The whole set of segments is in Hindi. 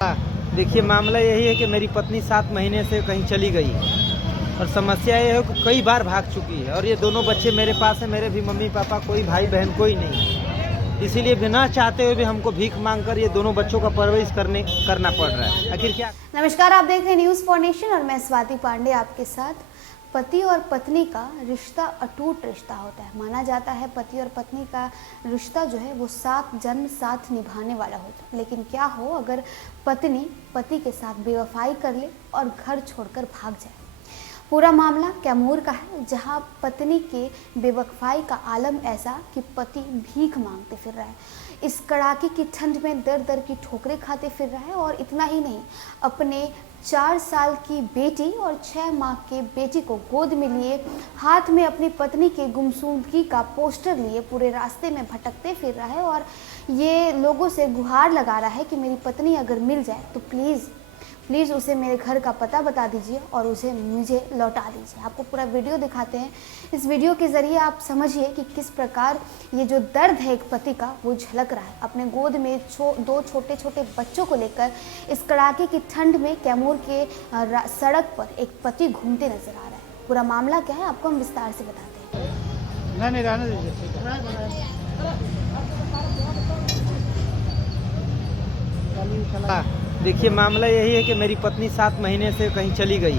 देखिए, मामला यही है कि मेरी पत्नी 7 महीने से कहीं चली गई और समस्या ये है कि कई बार भाग चुकी है और ये दोनों बच्चे मेरे पास हैं। मेरे भी मम्मी पापा, कोई भाई बहन कोई नहीं। इसीलिए बिना चाहते हुए भी हमको भीख मांगकर ये दोनों बच्चों का परवरिश करना पड़ रहा है। आखिर क्या। नमस्कार, आप देख रहे हैं न्यूज़ फॉर नेशन और मैं स्वाति पांडे आपके साथ। पति और पत्नी का रिश्ता अटूट रिश्ता होता है। माना जाता है पति और पत्नी का रिश्ता जो है वो 7 जन्म साथ निभाने वाला होता है। लेकिन क्या हो अगर पत्नी पति के साथ बेवफाई कर ले और घर छोड़कर भाग जाए। पूरा मामला कैमूर का है, जहां पत्नी के बेवफाई का आलम ऐसा कि पति भीख मांगते फिर रहा है। इस कड़ाके की ठंड में दर दर की ठोकरें खाते फिर रहा है और इतना ही नहीं, अपने 4 साल की बेटी और 6 माह के बेटी को गोद में लिए, हाथ में अपनी पत्नी के गुमशुदगी का पोस्टर लिए पूरे रास्ते में भटकते फिर रहा है और ये लोगों से गुहार लगा रहा है कि मेरी पत्नी अगर मिल जाए तो प्लीज़ उसे मेरे घर का पता बता दीजिए और उसे मुझे लौटा दीजिए। आपको पूरा वीडियो दिखाते हैं। इस वीडियो के ज़रिए आप समझिए कि किस प्रकार ये जो दर्द है एक पति का वो झलक रहा है। अपने गोद में 2 छोटे छोटे बच्चों को लेकर इस कड़ाके की ठंड में कैमूर के सड़क पर एक पति घूमते नजर आ रहा है। पूरा मामला क्या है आपको हम विस्तार से बताते हैं। नहीं रहने दीजिए। देखिए, मामला यही है कि मेरी पत्नी 7 महीने से कहीं चली गई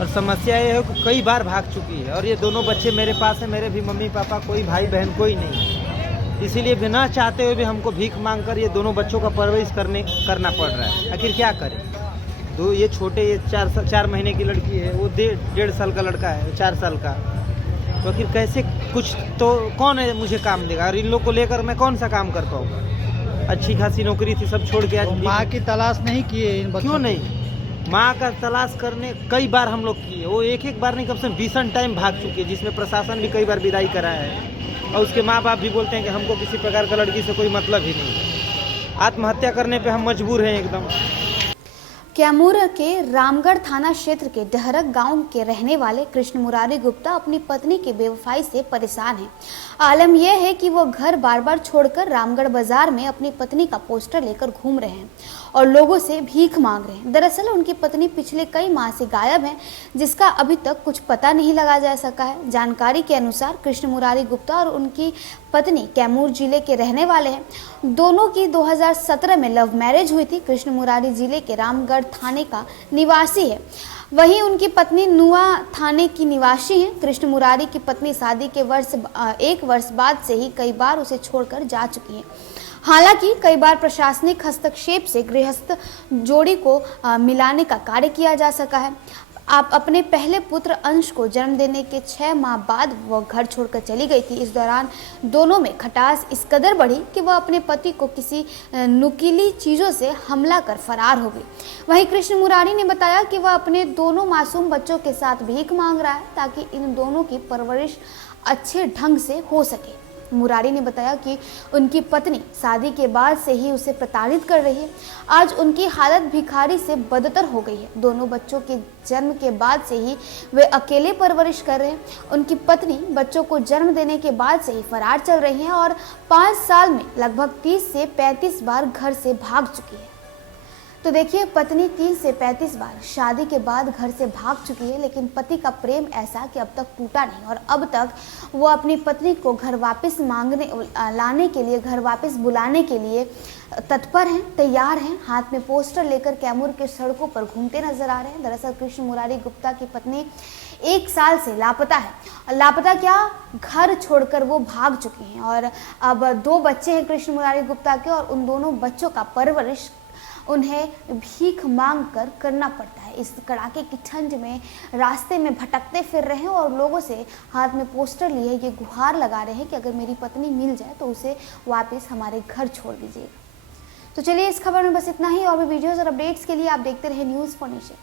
और समस्या ये है कि कई बार भाग चुकी है और ये दोनों बच्चे मेरे पास हैं। मेरे भी मम्मी पापा, कोई भाई बहन कोई नहीं। इसीलिए बिना चाहते हुए भी हमको भीख मांगकर ये दोनों बच्चों का परवरिश करना पड़ रहा है। आखिर क्या करें। ये छोटे, ये 4 महीने की लड़की है, वो 1.5 साल का लड़का है, 4 साल का। तो आखिर कैसे, कुछ तो कौन है मुझे काम देगा और इन लोग को लेकर मैं कौन सा काम कर पाऊँगा। अच्छी खासी नौकरी थी, सब छोड़ के आज माँ की तलाश नहीं किए इन बच्चों? क्यों नहीं, माँ का तलाश करने कई बार हम लोग किए। वो एक बार नहीं, कम से कम 20 टाइम भाग चुके हैं, जिसमें प्रशासन भी कई बार विदाई कराया है और उसके माँ बाप भी बोलते हैं कि हमको किसी प्रकार का लड़की से कोई मतलब ही नहीं। आत्महत्या करने पे हम मजबूर हैं एकदम। कैमूर के रामगढ़ थाना क्षेत्र के डहरक गांव के रहने वाले कृष्ण मुरारी गुप्ता अपनी पत्नी के बेवफाई से परेशान हैं। आलम यह है कि वो घर बार बार छोड़कर रामगढ़ बाजार में अपनी पत्नी का पोस्टर लेकर घूम रहे हैं और लोगों से भीख मांग रहे हैं। दरअसल उनकी पत्नी पिछले कई माह से गायब है, जिसका अभी तक कुछ पता नहीं लगा जा सका है। जानकारी के अनुसार कृष्ण मुरारी गुप्ता और उनकी पत्नी कैमूर जिले के रहने वाले हैं। दोनों की 2017 में लव मैरिज हुई थी। कृष्ण मुरारी जिले के रामगढ़ थाने का निवासी है, वहीं उनकी पत्नी नुआ थाने की निवासी है। कृष्ण मुरारी की पत्नी शादी के 1 वर्ष बाद से ही कई बार उसे छोड़कर जा चुकी है। हालांकि कई बार प्रशासनिक हस्तक्षेप से गृहस्थ जोड़ी को मिलाने का कार्य किया जा सका है। आप अपने पहले पुत्र अंश को जन्म देने के 6 माह बाद वह घर छोड़कर चली गई थी। इस दौरान दोनों में खटास इस कदर बढ़ी कि वह अपने पति को किसी नुकीली चीज़ों से हमला कर फरार हो गई। वहीं कृष्ण मुरारी ने बताया कि वह अपने दोनों मासूम बच्चों के साथ भीख मांग रहा है ताकि इन दोनों की परवरिश अच्छे ढंग से हो सके। मुरारी ने बताया कि उनकी पत्नी शादी के बाद से ही उसे प्रताड़ित कर रही है। आज उनकी हालत भिखारी से बदतर हो गई है। दोनों बच्चों के जन्म के बाद से ही वे अकेले परवरिश कर रहे हैं। उनकी पत्नी बच्चों को जन्म देने के बाद से ही फरार चल रही हैं और 5 साल में लगभग 30 से 35 बार घर से भाग चुकी है। तो देखिए, पत्नी 30 से 35 बार शादी के बाद घर से भाग चुकी है, लेकिन पति का प्रेम ऐसा कि अब तक टूटा नहीं और अब तक वो अपनी पत्नी को घर वापस लाने के लिए, घर वापस बुलाने के लिए तत्पर हैं, तैयार हैं। हाथ में पोस्टर लेकर कैमूर के सड़कों पर घूमते नजर आ रहे हैं। दरअसल कृष्ण मुरारी गुप्ता की पत्नी 1 साल से लापता है। लापता क्या, घर छोड़कर वो भाग चुकी हैं और अब 2 बच्चे हैं कृष्ण मुरारी गुप्ता के और उन दोनों बच्चों का परवरिश उन्हें भीख मांग कर करना पड़ता है। इस कड़ाके की ठंड में रास्ते में भटकते फिर रहे हैं और लोगों से हाथ में पोस्टर लिए ये गुहार लगा रहे हैं कि अगर मेरी पत्नी मिल जाए तो उसे वापस हमारे घर छोड़ दीजिएगा। तो चलिए, इस खबर में बस इतना ही। और भी वीडियोस और अपडेट्स के लिए आप देखते रहे न्यूज़ फॉर नेशन।